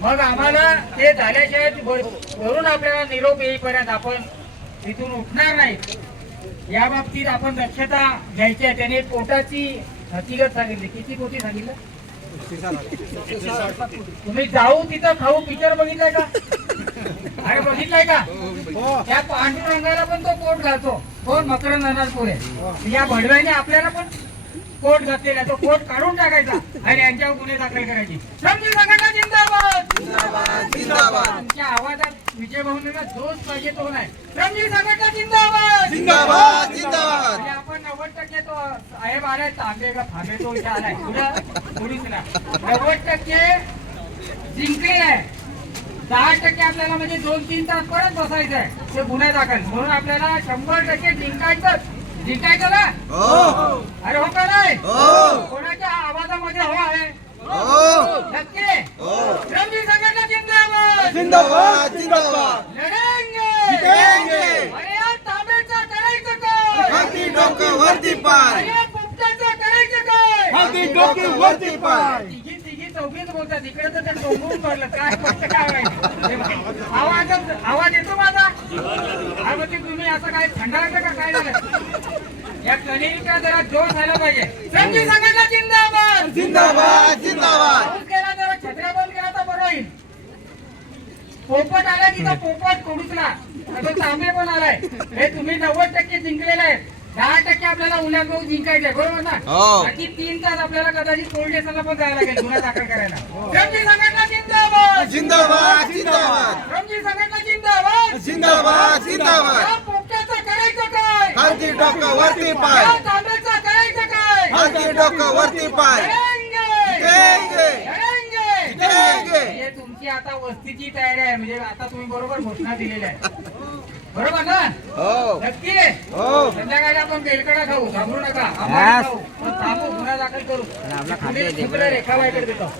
मग आम्हाला ते झाल्याशिवाय वरून आपल्याला निरोप येईपर्यंत आपण तिथून उठणार नाही. या बाबतीत आपण दक्षता घ्यायची आहे. त्याने पोटाची हकीकत सांगितली. किती कोटी सांगितलं? तुम्ही जाऊ तिथं खाऊ पिक्चर बघितलाय का? अरे बघितलाय का? त्या पांडुरंगाला पण तो पोट घालतो कोण? मकरंद अनासपुरे या भडव्याने आपल्याला पण कोट घातलेला. तो कोट काढून टाकायचा आणि यांच्यावर गुन्हे दाखल करायची. समजून संघटना जिंदाबाद! तुमच्या आवाजात विजय भाऊंना जोश पाहिजे तो नाही. समजून संघटना जिंदाबाद! जिंदाबाद जिंदाबाद. म्हणजे आपण नव्वद टक्के तो साहेब आलाय तांबे का थांबे तो इथे आलाय. ना नव्वद टक्के जिंकले आहे. दहा टक्के आपल्याला म्हणजे दोन तीन तास परत बसायचं आहे ते गुन्हे दाखल. म्हणून आपल्याला शंभर टक्के जिंकायचं जिंकायचं ना हो अरे हो का नाही हो कोणाच्या आवाजामध्ये हवा आहे हो नक्की रमजी संघटना जिंदाबाद जिंदाबाद. लढेंगे. अरे करायचं काय? हाती डोकं वरती पाय. अरे या पोपटाचं करायचं काय? हाती डोकं वरती पाय. तिघी तिघी चौघीच बोलतात. इकडे तर पडलं. काय काय माहिती? आवाज आवाज येतो माझा? अरे मग ते तुम्ही असं काय थंडाळतं का? काय झालं? या कणिका जरा जोश झाला पाहिजे. जिंदाबाद जिंदाबाद! जिंदाबाद. आला की तो पोपट कोडूसला. आता तांबे पण आलाय? हे तुम्ही नव्वद टक्के जिंकलेले आहेत. दहा टक्के आपल्याला उन्हात गहू जिंकायचे बरोबर ना? हो. बाकी तीन तास आपल्याला कदाचित पोलीस स्टेशनला पण जायला लागेल गुन्हा दाखल करायला. रमजी संघटना जिंदाबाद! जिंदाबाद जिंदाबाद. रमजी संघटना जिंदाबाद! जिंदाबाद जिंदाबाद. या करायचं काय? डोकं वरती पाय. या तांब्याचं करायचं काय? डोकं वरती पाय लढेंगे. जिंकेंगे. लढेंगे. जिंकेंगे. म्हणजे तुमची आता वस्तीची तयारी आहे. म्हणजे आता तुम्ही बरोबर घोषणा दिलेल्या आहे बरोबर ना? हो. नक्की हो. संध्याकाळी आपण बेलकडा खाऊ. घाबरू नका. आंबाडी खाऊ पण थांबू गुन्हा दाखल करू. रेखाबाईकडे देतो.